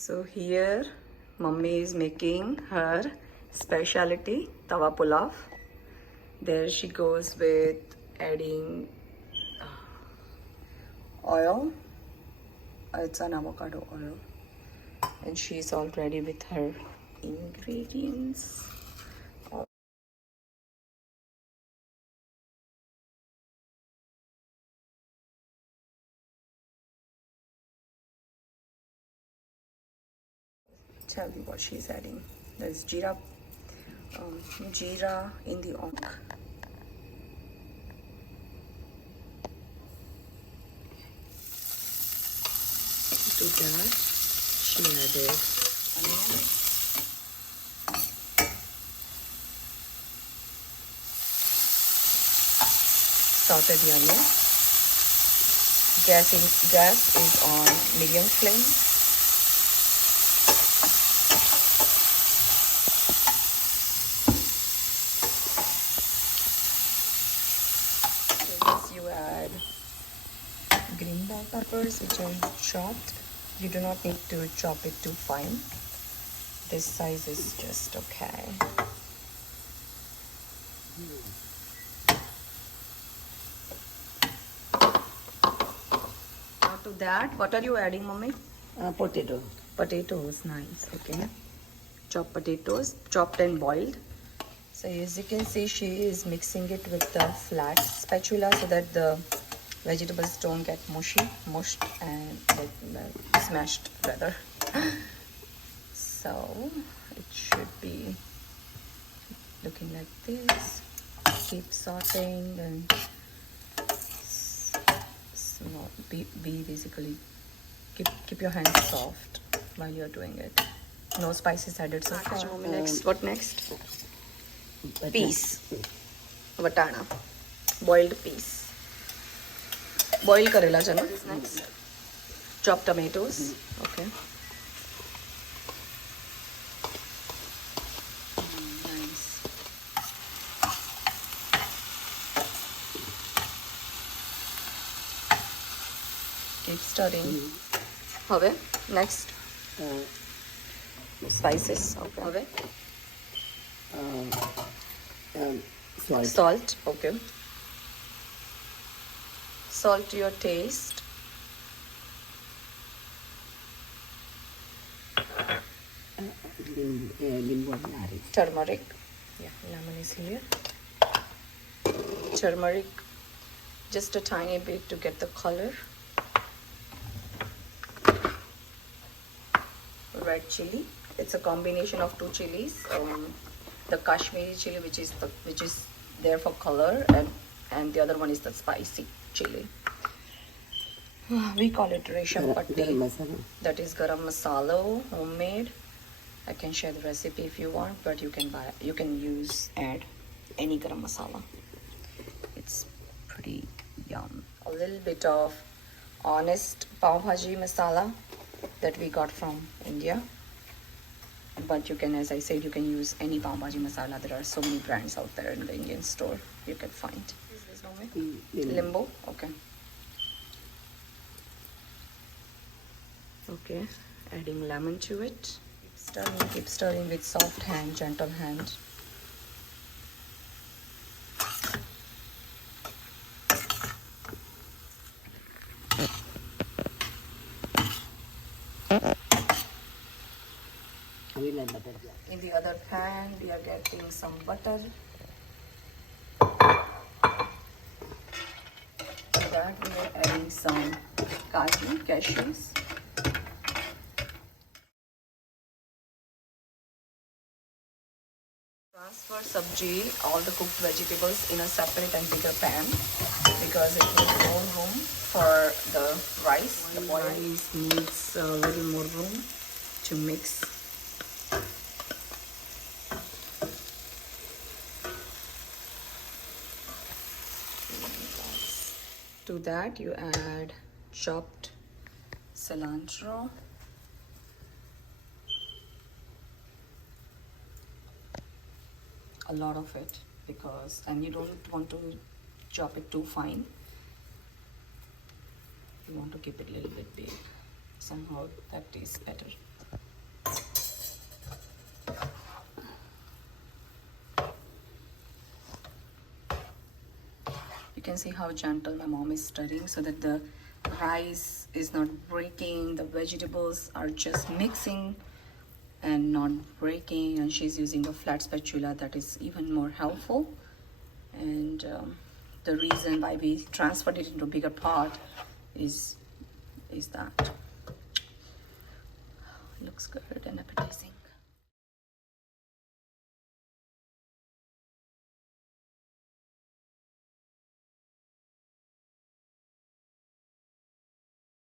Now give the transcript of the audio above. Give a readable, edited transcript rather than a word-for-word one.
So here mummy is making her speciality Tawa Pulav. There she goes with adding oil. It's an avocado oil. And she's all ready with her ingredients. Tell you what she's adding. There's jeera in the oil. To that, she added onion, sauteed the onion. Gas is on medium flame. You add green bell peppers, which are chopped. You do not need to chop it too fine. This size is just okay. Now to that, what are you adding, mommy? Potato. Potatoes, nice. Okay. Chopped potatoes, chopped and boiled. So as you can see, she is mixing it with the flat spatula so that the vegetables don't get mushed and smashed rather. So it should be looking like this. Keep sauteing and be basically keep your hands soft while you're doing it. No spices added so far. Next, what next? Peas, vatana, boiled peas. Boil karela chana. What is next? Chopped tomatoes. Okay. Nice. Keep stirring. Have next. Spices. Okay. Have salt. Okay. Salt to your taste. Turmeric. Yeah, lemon is here. Turmeric, just a tiny bit to get the color. Red chili. It's a combination of two chilies. The Kashmiri chili, which is there for color, and the other one is the spicy chili. We call it resham patti. That is garam masala, homemade. I can share the recipe if you want, but you can add any garam masala. It's pretty yum. A little bit of honest pav bhaji masala that we got from India. But you can, as I said, you can use any pav bhaji masala. There are so many brands out there in the Indian store you can find. Is this limbo? Okay. Okay, adding lemon to it. Keep stirring with soft hand, gentle hand. In the other pan, we are getting some butter. To that, we are adding some cashews. Transfer sabji, all the cooked vegetables, in a separate and bigger pan because it needs more room for the rice. The rice needs a little more room to mix. To that, you add chopped cilantro. A lot of it, and you don't want to chop it too fine. You want to keep it a little bit big. Somehow that tastes better. You can see how gentle my mom is stirring so that the rice is not breaking, the vegetables are just mixing and not breaking, and she's using a flat spatula that is even more helpful. And the reason why we transferred it into a bigger pot is that looks good and appetizing.